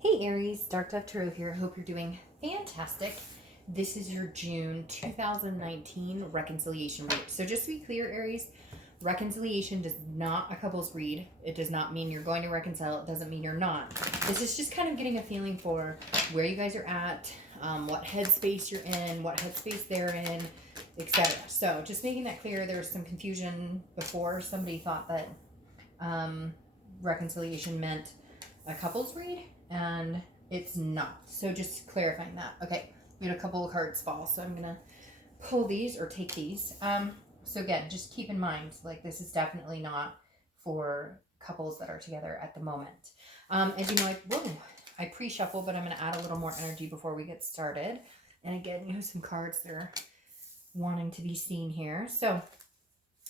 Hey Aries, Dark Dove Tarot here. Hope you're doing fantastic. This is your June 2019 reconciliation read. So just to be clear, Aries, reconciliation does not a couples read. It does not mean you're going to reconcile. It doesn't mean you're not. This is just kind of getting a feeling for where you guys are at, what headspace you're in, what headspace they're in, etc. So just making that clear. There was some confusion before. Somebody thought that reconciliation meant a couples read, and it's not. So just clarifying that. Okay, we had a couple of cards fall, so I'm gonna pull these or take these. So again, just keep in mind, like, this is definitely not for couples that are together at the moment. As you know, I pre-shuffle, but I'm gonna add a little more energy before we get started. And again, you have some cards that are wanting to be seen here. So,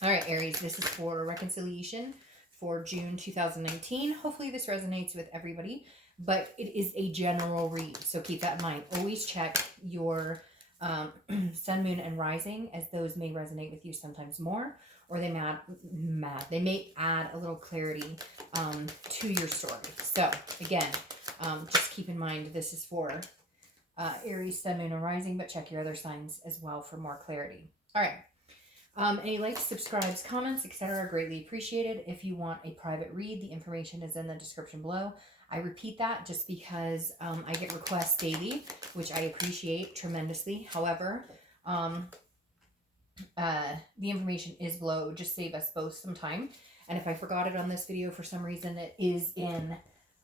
all right, Aries, this is for reconciliation for June 2019. Hopefully this resonates with everybody, but it is a general read, so keep that in mind. Always check your sun, moon, and rising, as those may resonate with you sometimes more, or they may add a little clarity to your story. So again, just keep in mind this is for Aries, sun, moon, and rising, but check your other signs as well for more clarity. All right. Any likes, subscribes, comments, etc. are greatly appreciated. If you want a private read, the information is in the description below. I repeat that just because I get requests daily, which I appreciate tremendously. However, the information is below. Just save us both some time. And if I forgot it on this video for some reason, it is in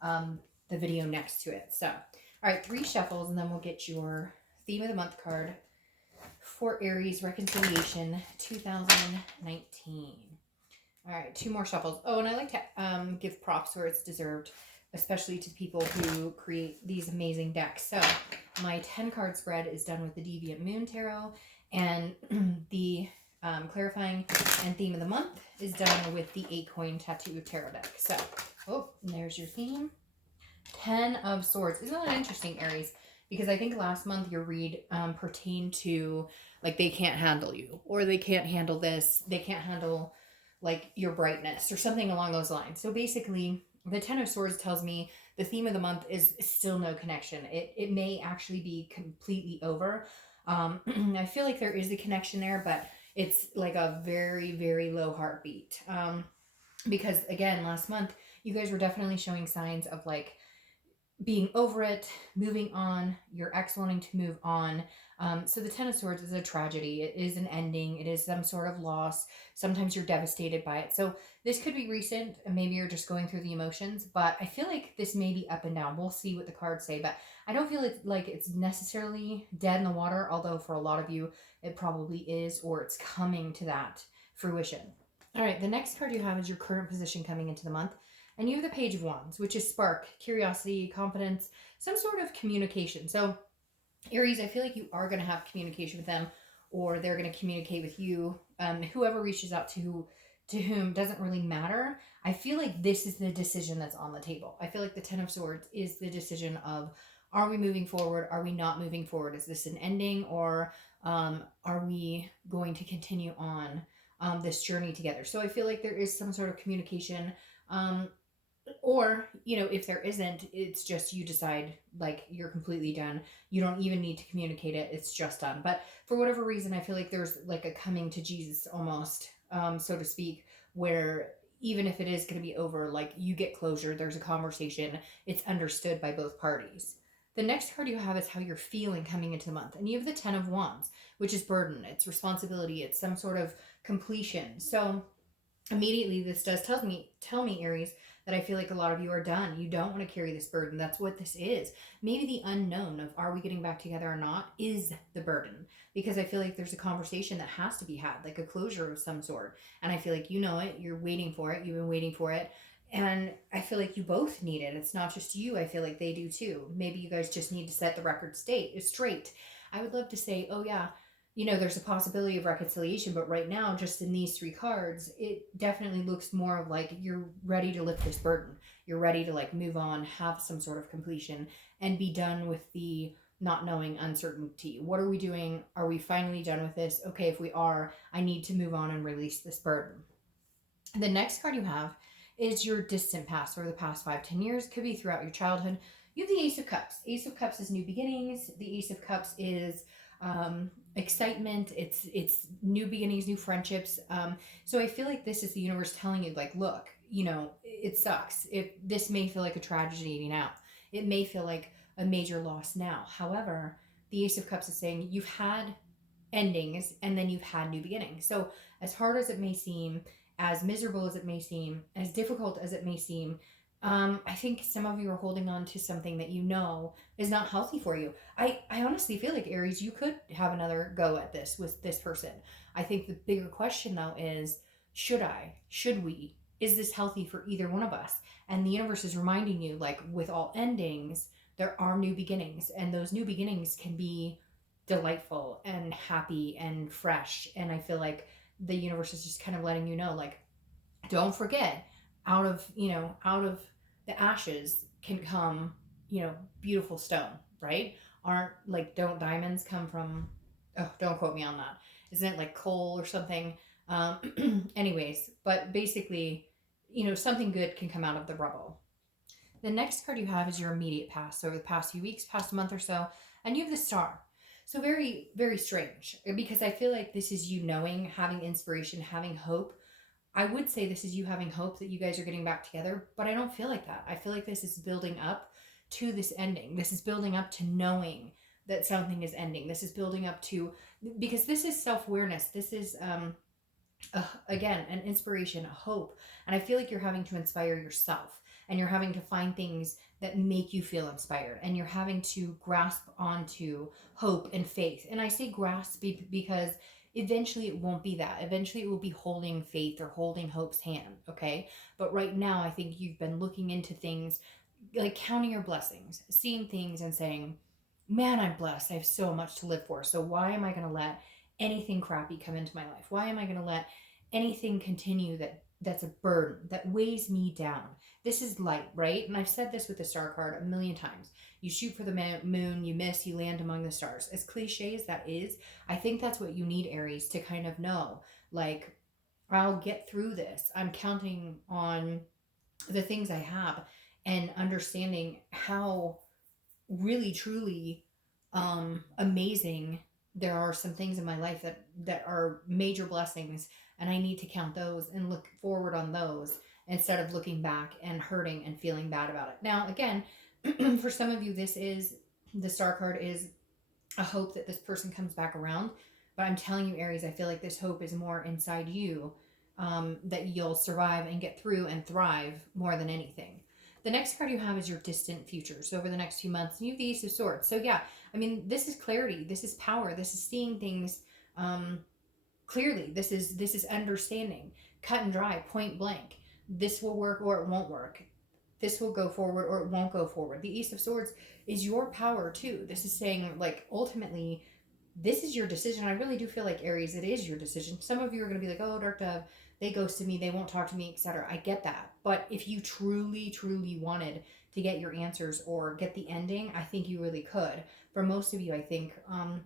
the video next to it. So, all right, 3 shuffles, and then we'll get your theme of the month card for Aries reconciliation 2019. All right, 2 more shuffles. Oh, and I like to give props where it's deserved, especially to people who create these amazing decks. So my 10 card spread is done with the Deviant Moon Tarot, and the clarifying and theme of the month is done with the 8 coin tattoo tarot deck. So, oh, and there's your theme. 10 of Swords. Isn't that interesting, Aries? Because I think last month your read pertained to, like, they can't handle you, or they can't handle this, they can't handle, like, your brightness, or something along those lines. So basically, the 10 of Swords tells me the theme of the month is still no connection. It may actually be completely over. I feel like there is a connection there, but it's like a very, very low heartbeat. Because, again, last month, you guys were definitely showing signs of, like, being over it, moving on, your ex wanting to move on. So the 10 of Swords is a tragedy. It is an ending. It is some sort of loss. Sometimes you're devastated by it. So this could be recent, and maybe you're just going through the emotions, but I feel like this may be up and down. We'll see what the cards say, but I don't feel like it's necessarily dead in the water, although for a lot of you, it probably is, or it's coming to that fruition. All right, the next card you have is your current position coming into the month. And you have the Page of Wands, which is spark, curiosity, confidence, some sort of communication. So, Aries, I feel like you are going to have communication with them, or they're going to communicate with you. Whoever reaches out to whom doesn't really matter. I feel like this is the decision that's on the table. I feel like the 10 of Swords is the decision of, are we moving forward? Are we not moving forward? Is this an ending, or are we going to continue on this journey together? So I feel like there is some sort of communication. Or, you know, if there isn't, it's just you decide, like, you're completely done. You don't even need to communicate it. It's just done. But for whatever reason, I feel like there's like a coming to Jesus almost, so to speak, where even if it is going to be over, like, you get closure, there's a conversation, it's understood by both parties. The next card you have is how you're feeling coming into the month. And you have the 10 of Wands, which is burden, it's responsibility, it's some sort of completion. So immediately this does tell me, Aries, that I feel like a lot of you are done. You don't want to carry this burden. That's what this is. Maybe the unknown of, are we getting back together or not, is the burden. Because I feel like there's a conversation that has to be had, like a closure of some sort. And I feel like you know it. You're waiting for it. You've been waiting for it. And I feel like you both need it. It's not just you. I feel like they do too. Maybe you guys just need to set the record straight. I would love to say, oh yeah, you know, there's a possibility of reconciliation, but right now, just in these 3 cards, it definitely looks more of like you're ready to lift this burden. You're ready to, like, move on, have some sort of completion, and be done with the not knowing uncertainty. What are we doing? Are we finally done with this? Okay, if we are, I need to move on and release this burden. The next card you have is your distant past, or the past 5-10 years. Could be throughout your childhood. You have the Ace of Cups. Ace of Cups is new beginnings. The Ace of Cups is excitement. It's new beginnings, new friendships. So I feel like this is the universe telling you, like, look, it sucks. This may feel like a tragedy now. It may feel like a major loss now. However, the Ace of Cups is saying you've had endings and then you've had new beginnings. So as hard as it may seem, as miserable as it may seem, as difficult as it may seem, I think some of you are holding on to something that is not healthy for you. I honestly feel like, Aries, you could have another go at this with this person. I think the bigger question though is, should we, is this healthy for either one of us? And the universe is reminding you, like, with all endings there are new beginnings, and those new beginnings can be delightful and happy and fresh. And I feel like the universe is just kind of letting you know, like, don't forget, out of the ashes can come, beautiful stone, right? Aren't, like, don't diamonds come from, oh, don't quote me on that. Isn't it like coal or something? Anyways, but basically, something good can come out of the rubble. The next card you have is your immediate past. So over the past few weeks, past month or so, and you have the Star. So very, very strange, because I feel like this is you knowing, having inspiration, having hope. I would say this is you having hope that you guys are getting back together, but I don't feel like that. I feel like this is building up to this ending. This is building up to knowing that something is ending. This is building up to, because this is self-awareness. This is, again, an inspiration, a hope. And I feel like you're having to inspire yourself, and you're having to find things that make you feel inspired, and you're having to grasp onto hope and faith. And I say grasp because eventually it won't be that. Eventually it will be holding faith or holding hope's hand, okay? But right now I think you've been looking into things, like counting your blessings, seeing things and saying, man, I'm blessed. I have so much to live for. So why am I going to let anything crappy come into my life? Why am I going to let anything continue that's a burden, that weighs me down? This is light, right? And I've said this with the Star card a million times. You shoot for the moon, you miss, you land among the stars. As cliche as that is, I think that's what you need, Aries, to kind of know, like, I'll get through this. I'm counting on the things I have, and understanding how really truly amazing there are some things in my life that are major blessings, and I need to count those and look forward on those instead of looking back and hurting and feeling bad about it. Now again, for some of you, this is, the Star card is a hope that this person comes back around. But I'm telling you, Aries, I feel like this hope is more inside you, that you'll survive and get through and thrive more than anything. The next card you have is your distant future. So over the next few months, you have the Ace of Swords. So yeah, I mean, this is clarity. This is power. This is seeing things clearly. This is understanding, cut and dry, point blank. This will work or it won't work. This will go forward or it won't go forward. The Ace of Swords is your power too. This is saying, like, ultimately, this is your decision. I really do feel like, Aries, it is your decision. Some of you are going to be like, oh, Dark Dove, they ghosted me, they won't talk to me, etc. I get that. But if you truly, truly wanted to get your answers or get the ending, I think you really could. For most of you, I think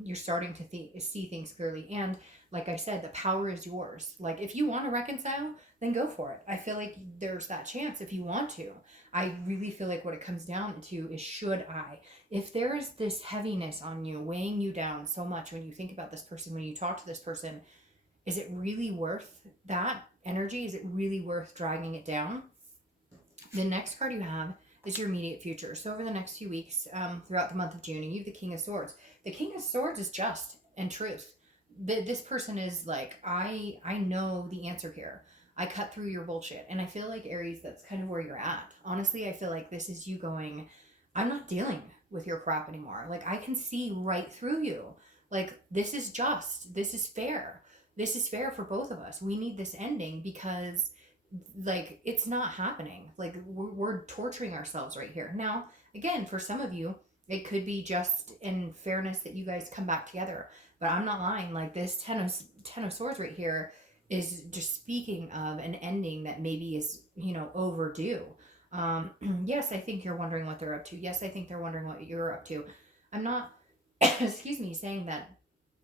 you're starting to see things clearly. And like I said, the power is yours. Like, if you want to reconcile, then go for it. I feel like there's that chance if you want to. I really feel like what it comes down to is, should I? If there is this heaviness on you, weighing you down so much when you think about this person, when you talk to this person, is it really worth that energy? Is it really worth dragging it down? The next card you have is your immediate future. So over the next few weeks, throughout the month of June, you have the King of Swords. The King of Swords is just and truth. This person is like, I know the answer here. I cut through your bullshit. And I feel like, Aries, that's kind of where you're at. Honestly, I feel like this is you going, I'm not dealing with your crap anymore. Like, I can see right through you. Like, this is just. This is fair. This is fair for both of us. We need this ending because, like, it's not happening. Like, we're torturing ourselves right here. Now, again, for some of you, it could be just in fairness that you guys come back together. But I'm not lying. Like, this ten of Swords right here is just speaking of an ending that maybe is, overdue. Yes, I think you're wondering what they're up to. Yes, I think they're wondering what you're up to. I'm not, excuse me, saying that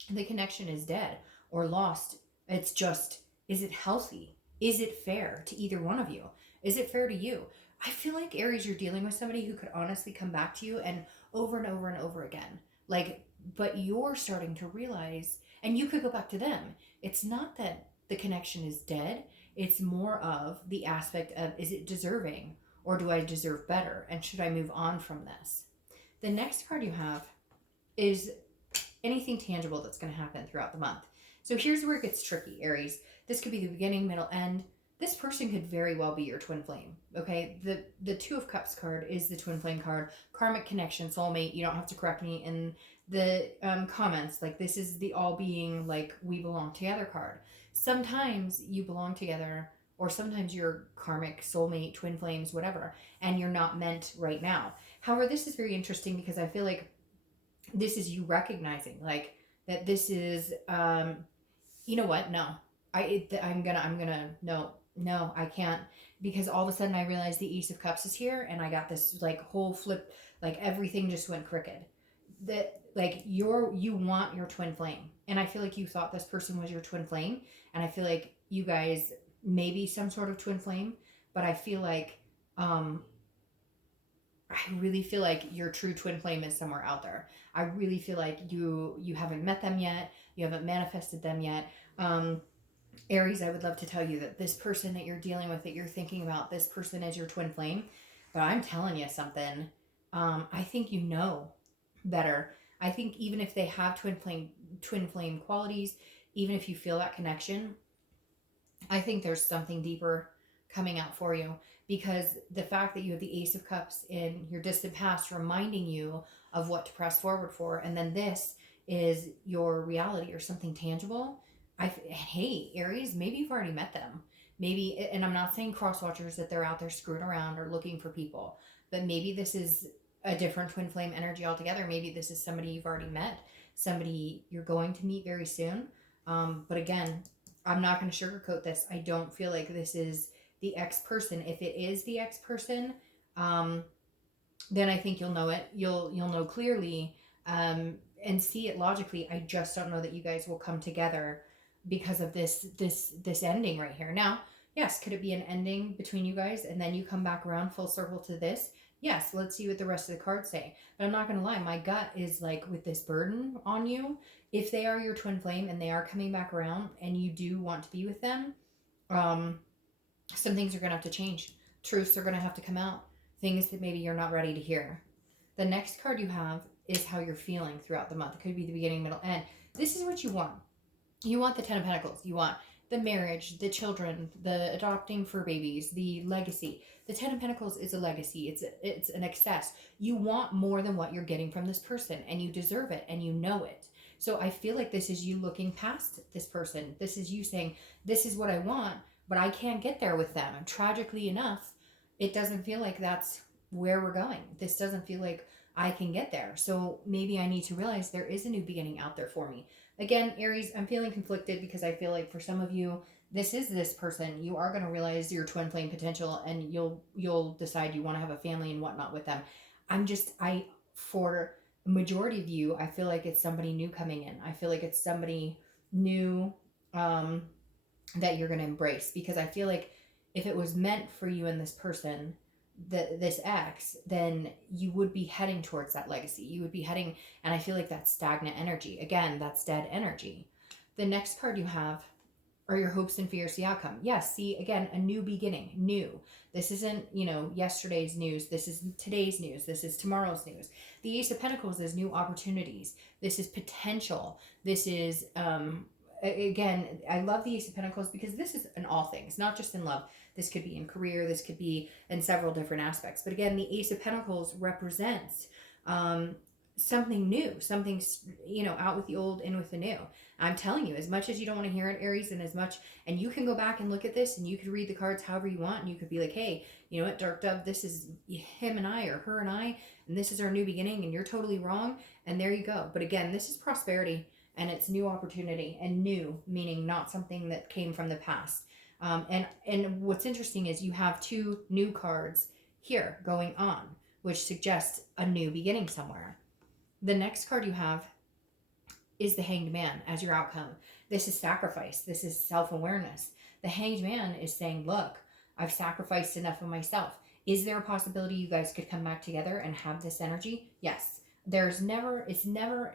the connection is dead or lost. It's just, is it healthy? Is it fair to either one of you? Is it fair to you? I feel like, Aries, you're dealing with somebody who could honestly come back to you and over again. Like, but you're starting to realize, and you could go back to them. It's not that the connection is dead. It's more of the aspect of, is it deserving, or do I deserve better? And should I move on from this? The next card you have is anything tangible that's going to happen throughout the month. So here's where it gets tricky, Aries. This could be the beginning, middle, end. This person could very well be your twin flame. Okay, the Two of Cups card is the twin flame card. Karmic connection, soulmate. You don't have to correct me in the comments. Like, this is the all being, like, we belong together card. Sometimes you belong together, or sometimes you're karmic, soulmate, twin flames, whatever, and you're not meant right now. However, this is very interesting because I feel like this is you recognizing, like, that this is you know what, no, I'm gonna no, I can't, because all of a sudden I realized the Ace of Cups is here, and I got this, like, whole flip, like, everything just went crooked. That, like, you want your twin flame, and I feel like you thought this person was your twin flame, and I feel like you guys maybe some sort of twin flame, but I feel like I really feel like your true twin flame is somewhere out there. I really feel like you haven't met them yet. You haven't manifested them yet. Aries, I would love to tell you that this person that you're dealing with, that you're thinking about, this person is your twin flame. But I'm telling you something. I think you know better. I think even if they have twin flame qualities, even if you feel that connection, I think there's something deeper coming out for you, because the fact that you have the Ace of Cups in your distant past reminding you of what to press forward for, and then this is your reality or something tangible. Hey, Aries, maybe you've already met them. Maybe, and I'm not saying cross watchers that they're out there screwing around or looking for people, but maybe this is a different twin flame energy altogether. Maybe this is somebody you've already met, somebody you're going to meet very soon. But again, I'm not going to sugarcoat this. I don't feel like this is the ex person. If it is the ex person, then I think you'll know it. You'll know clearly, and see it logically. I just don't know that you guys will come together because of this ending right here. Now, yes, could it be an ending between you guys and then you come back around full circle to this? Yes, let's see what the rest of the cards say. But I'm not going to lie, my gut is like, with this burden on you, if they are your twin flame and they are coming back around and you do want to be with them, some things are going to have to change. Truths are going to have to come out. Things that maybe you're not ready to hear. The next card you have is how you're feeling throughout the month. It could be the beginning, middle, end. This is what you want. You want the Ten of Pentacles. You want the marriage, the children, the adopting fur babies, the legacy. The Ten of Pentacles is a legacy. It's an excess. You want more than what you're getting from this person, and you deserve it, and you know it. So I feel like this is you looking past this person. This is you saying, this is what I want, but I can't get there with them. And tragically enough, it doesn't feel like that's where we're going. This doesn't feel like I can get there. So maybe I need to realize there is a new beginning out there for me. Again, Aries, I'm feeling conflicted because I feel like for some of you, this is this person. You are going to realize your twin flame potential, and you'll decide you want to have a family and whatnot with them. For a majority of you, I feel like it's somebody new coming in. I feel like it's somebody new that you're going to embrace, because I feel like if it was meant for you and this person, this ex, then you would be heading towards that legacy. You would be heading, and I feel like that's stagnant energy. Again, that's dead energy. The next card you have are your hopes and fears, the outcome. Yes, see, again, a new beginning, new. This isn't, yesterday's news. This is today's news. This is tomorrow's news. The Ace of Pentacles is new opportunities. This is potential. This is, again, I love the Ace of Pentacles because this is in all things, not just in love. This could be in career. This could be in several different aspects. But again, the Ace of Pentacles represents something new, something, out with the old, in with the new. I'm telling you, as much as you don't want to hear it, Aries, and you can go back and look at this, and you could read the cards however you want, and you could be like, hey, you know what, Dark Dove, this is him and I, or her and I, and this is our new beginning, and you're totally wrong, and there you go. But again, this is prosperity, and it's new opportunity, and new, meaning not something that came from the past. And what's interesting is you have two new cards here going on, which suggests a new beginning somewhere. The next card you have is the Hanged Man as your outcome. This is sacrifice. This is self-awareness. The Hanged Man is saying, look, I've sacrificed enough of myself. Is there a possibility you guys could come back together and have this energy? Yes. It's never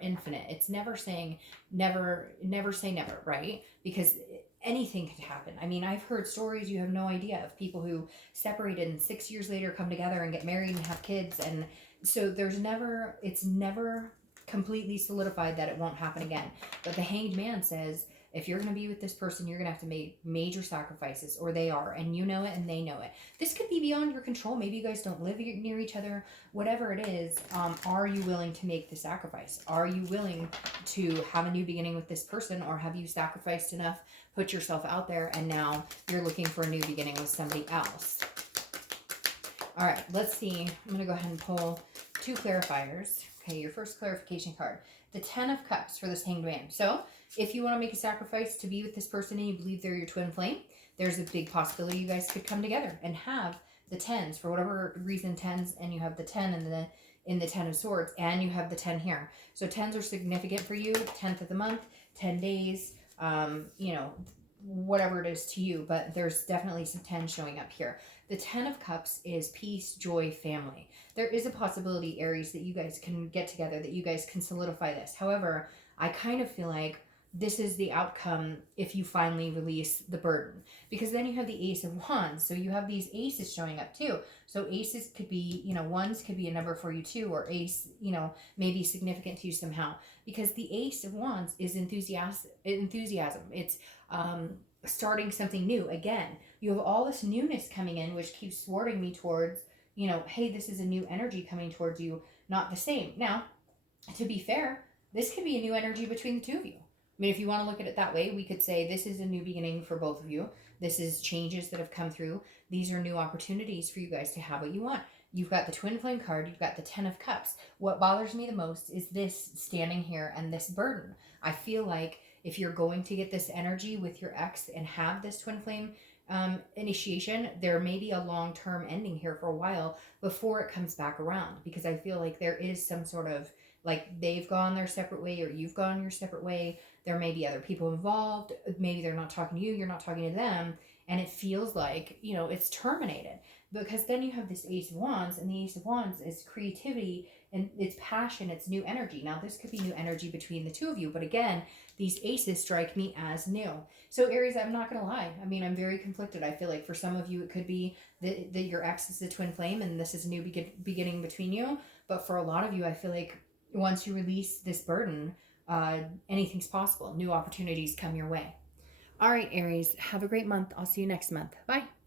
infinite. It's never saying never say never, right? Because anything could happen. I mean, I've heard stories you have no idea of people who separated and 6 years later come together and get married and have kids. And so it's never completely solidified that it won't happen again. But the Hanged Man says, if you're going to be with this person, you're going to have to make major sacrifices, or they are, and you know it and they know it. This could be beyond your control. Maybe you guys don't live near each other. Whatever it is, are you willing to make the sacrifice? Are you willing to have a new beginning with this person, or have you sacrificed enough, put yourself out there, and now you're looking for a new beginning with somebody else? All right, let's see. I'm going to go ahead and pull 2 clarifiers. Okay, your first clarification card, the 10 of Cups for this Hanged Man. So if you want to make a sacrifice to be with this person and you believe they're your twin flame, there's a big possibility you guys could come together and have the 10s for whatever reason, 10s, and you have the 10 in the 10 of Swords, and you have the 10 here. So 10s are significant for you, 10th of the month, 10 days, you know, whatever it is to you, but there's definitely some 10 showing up here. The 10 of Cups is peace, joy, family. There is a possibility, Aries, that you guys can get together, that you guys can solidify this. However, I kind of feel like this is the outcome if you finally release the burden, because then you have the Ace of Wands. So you have these aces showing up too. So aces could be, you know, ones could be a number for you too, or ace, you know, maybe significant to you somehow, because the Ace of Wands is enthusiasm. It's starting something new. Again, you have all this newness coming in, which keeps thwarting me towards, you know, hey, this is a new energy coming towards you, not the same. Now, to be fair, this could be a new energy between the two of you. I mean, if you want to look at it that way, we could say this is a new beginning for both of you. This is changes that have come through. These are new opportunities for you guys to have what you want. You've got the Twin Flame card. You've got the 10 of Cups. What bothers me the most is this standing here and this burden. I feel like if you're going to get this energy with your ex and have this Twin Flame initiation, there may be a long-term ending here for a while before it comes back around, because I feel like there is some sort of, like, they've gone their separate way or you've gone your separate way. There may be other people involved. Maybe they're not talking to you, you're not talking to them, and it feels like, you know, it's terminated. Because then you have this Ace of Wands, and the Ace of Wands is creativity and it's passion, it's new energy. Now, this could be new energy between the two of you, but again, these aces strike me as new. So, Aries, I'm not going to lie. I mean, I'm very conflicted. I feel like for some of you, it could be that your ex is a twin flame and this is a new beginning between you. But for a lot of you, I feel like once you release this burden, anything's possible. New opportunities come your way. All right, Aries, have a great month. I'll see you next month. Bye.